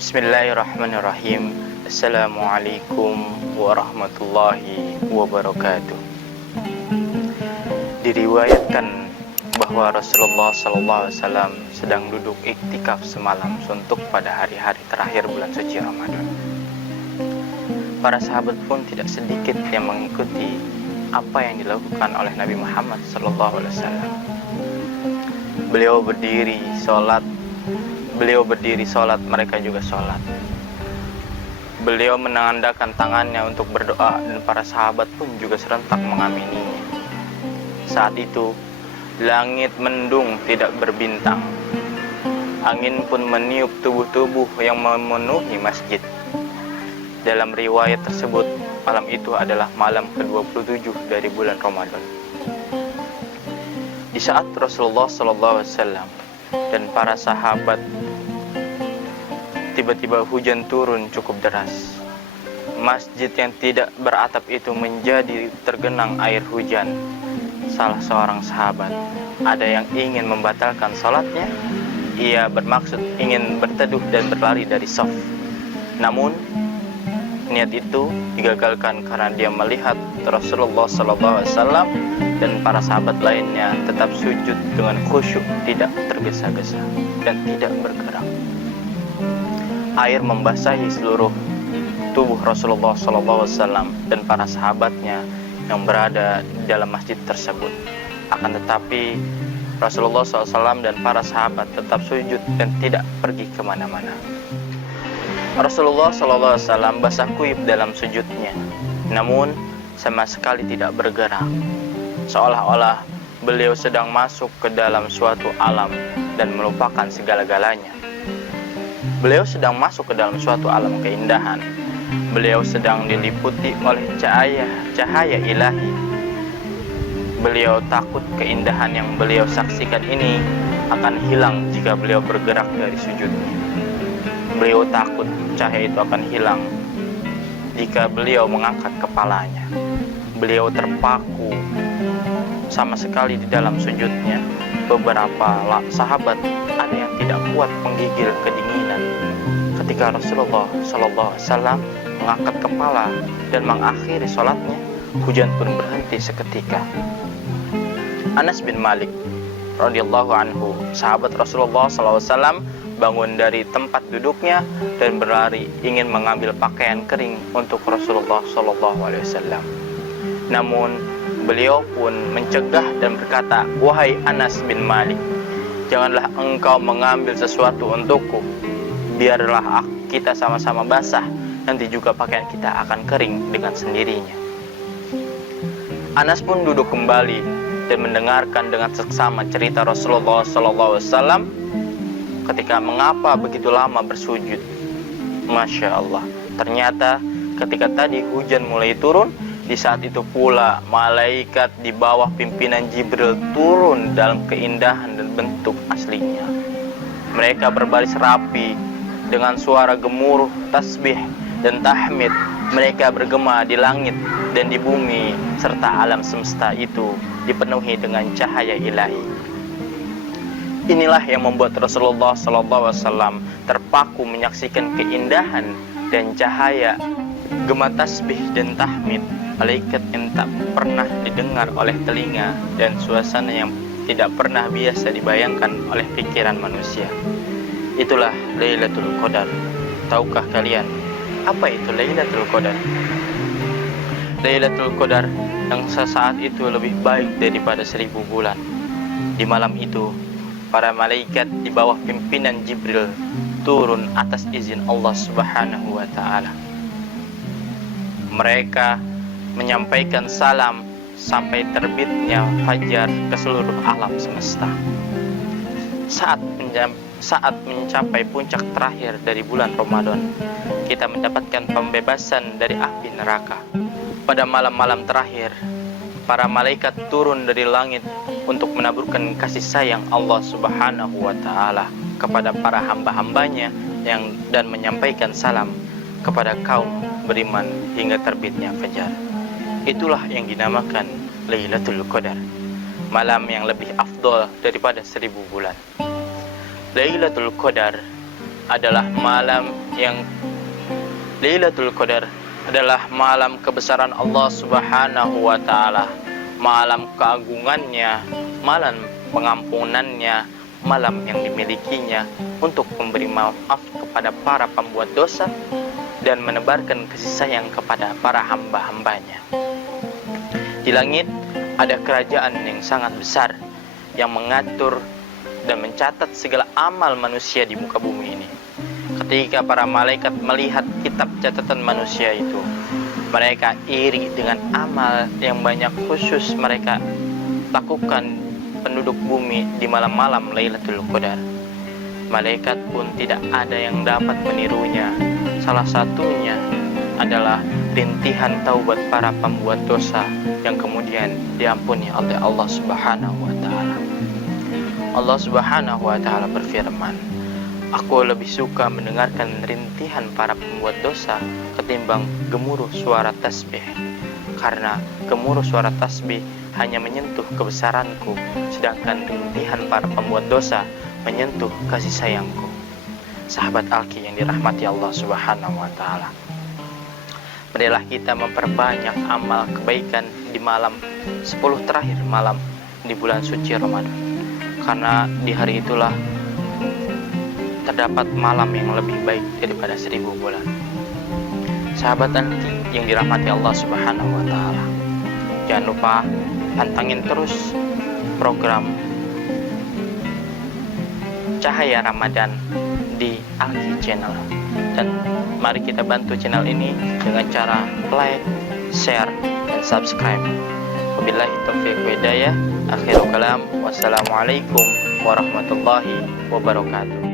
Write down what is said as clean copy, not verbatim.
Bismillahirrahmanirrahim. Assalamualaikum warahmatullahi wabarakatuh. Diriwayatkan bahwa Rasulullah SAW sedang duduk iktikaf semalam suntuk pada hari-hari terakhir bulan suci Ramadan. Para sahabat pun tidak sedikit yang mengikuti apa yang dilakukan oleh Nabi Muhammad SAW. Beliau berdiri sholat, mereka juga sholat. Beliau menandakan tangannya untuk berdoa dan para sahabat pun juga serentak mengamininya. Saat itu, langit mendung tidak berbintang. Angin pun meniup tubuh-tubuh yang memenuhi masjid. Dalam riwayat tersebut, malam itu adalah malam ke-27 dari bulan Ramadan. Di saat Rasulullah SAW dan para sahabat tiba-tiba hujan turun cukup deras. Masjid yang tidak beratap itu menjadi tergenang air hujan. Salah seorang sahabat ada yang ingin membatalkan salatnya. Ia bermaksud ingin berteduh dan berlari dari shaf. Namun niat itu digagalkan karena dia melihat Rasulullah SAW dan para sahabat lainnya tetap sujud dengan khusyuk, tidak tergesa-gesa dan tidak bergerak. Air membasahi seluruh tubuh Rasulullah SAW dan para sahabatnya yang berada di dalam masjid tersebut. Akan tetapi Rasulullah SAW dan para sahabat tetap sujud dan tidak pergi kemana-mana. Rasulullah SAW basah kuyup dalam sujudnya, namun sama sekali tidak bergerak, seolah-olah beliau sedang masuk ke dalam suatu alam dan melupakan segala-galanya. Beliau sedang masuk ke dalam suatu alam keindahan. Beliau sedang diliputi oleh cahaya ilahi. Beliau takut keindahan yang beliau saksikan ini akan hilang jika beliau bergerak dari sujudnya. Beliau takut cahaya itu akan hilang jika beliau mengangkat kepalanya. Beliau terpaku sama sekali di dalam sujudnya. Beberapa sahabat ada yang tidak kuat menggigil kedinginan ketika Rasulullah SAW mengangkat kepala dan mengakhiri sholatnya. Hujan pun berhenti seketika. Anas bin Malik radhiyallahu anhu, sahabat Rasulullah SAW, bangun dari tempat duduknya dan berlari ingin mengambil pakaian kering untuk Rasulullah SAW. Namun beliau pun mencegah dan berkata, "Wahai Anas bin Malik, janganlah engkau mengambil sesuatu untukku. Biarlah kita sama-sama basah, nanti juga pakaian kita akan kering dengan sendirinya." Anas pun duduk kembali dan mendengarkan dengan seksama cerita Rasulullah SAW ketika mengapa begitu lama bersujud. Masya Allah, ternyata ketika tadi hujan mulai turun, di saat itu pula malaikat di bawah pimpinan Jibril turun dalam keindahan dan bentuk aslinya. Mereka berbaris rapi dengan suara gemuruh tasbih dan tahmid. Mereka bergema di langit dan di bumi, serta alam semesta itu dipenuhi dengan cahaya ilahi. Inilah yang membuat Rasulullah SAW terpaku menyaksikan keindahan dan cahaya gema tasbih dan tahmid malaikat yang tak pernah didengar oleh telinga dan suasana yang tidak pernah biasa dibayangkan oleh pikiran manusia. Itulah Lailatul Qadar. Tahukah kalian apa itu Lailatul Qadar? Lailatul Qadar yang sesaat itu lebih baik daripada 1000 bulan. Di malam itu, para malaikat di bawah pimpinan Jibril turun atas izin Allah Subhanahu wa Ta'ala. Mereka menyampaikan salam sampai terbitnya fajar ke seluruh alam semesta. Saat mencapai puncak terakhir dari bulan Ramadan, kita mendapatkan pembebasan dari api neraka. Pada malam-malam terakhir, para malaikat turun dari langit untuk menaburkan kasih sayang Allah Subhanahu wa Ta'ala kepada para hamba-hambanya dan menyampaikan salam kepada kaum beriman hingga terbitnya fajar. Itulah yang dinamakan Lailatul Qadar, malam yang lebih afdol daripada 1000 bulan. Lailatul Qadar adalah malam yang Lailatul Qadar adalah malam kebesaran Allah Subhanahu wa taala, malam keagungannya, malam pengampunannya, malam yang dimilikinya untuk memberi maaf kepada para pembuat dosa dan menebarkan kasih sayang kepada para hamba-hambanya. Di langit ada kerajaan yang sangat besar yang mengatur dan mencatat segala amal manusia di muka bumi ini. Ketika para malaikat melihat kitab catatan manusia itu, mereka iri dengan amal yang banyak khusus mereka lakukan penduduk bumi di malam-malam Lailatul Qadar. Malaikat pun tidak ada yang dapat menirunya. Salah satunya adalah rintihan taubat para pembuat dosa yang kemudian diampuni oleh Allah Subhanahu wa taala. Allah Subhanahu wa taala berfirman, "Aku lebih suka mendengarkan rintihan para pembuat dosa ketimbang gemuruh suara tasbih, karena gemuruh suara tasbih hanya menyentuh kebesaranku, sedangkan rintihan para pembuat dosa menyentuh kasih sayangku." Sahabat Alki yang dirahmati Allah Subhanahu wa taala, marilah kita memperbanyak amal kebaikan di malam 10 terakhir malam di bulan suci Ramadan, karena di hari itulah terdapat malam yang lebih baik daripada 1000 bulan. Sahabat Alki yang dirahmati Allah Subhanahu wa taala, jangan lupa pantangin terus program Cahaya Ramadan di Alki Channel, dan mari kita bantu channel ini dengan cara like, share, dan subscribe. Wabillahi taufiq wa hidayah. Akhirul kalam. Wassalamualaikum warahmatullahi wabarakatuh.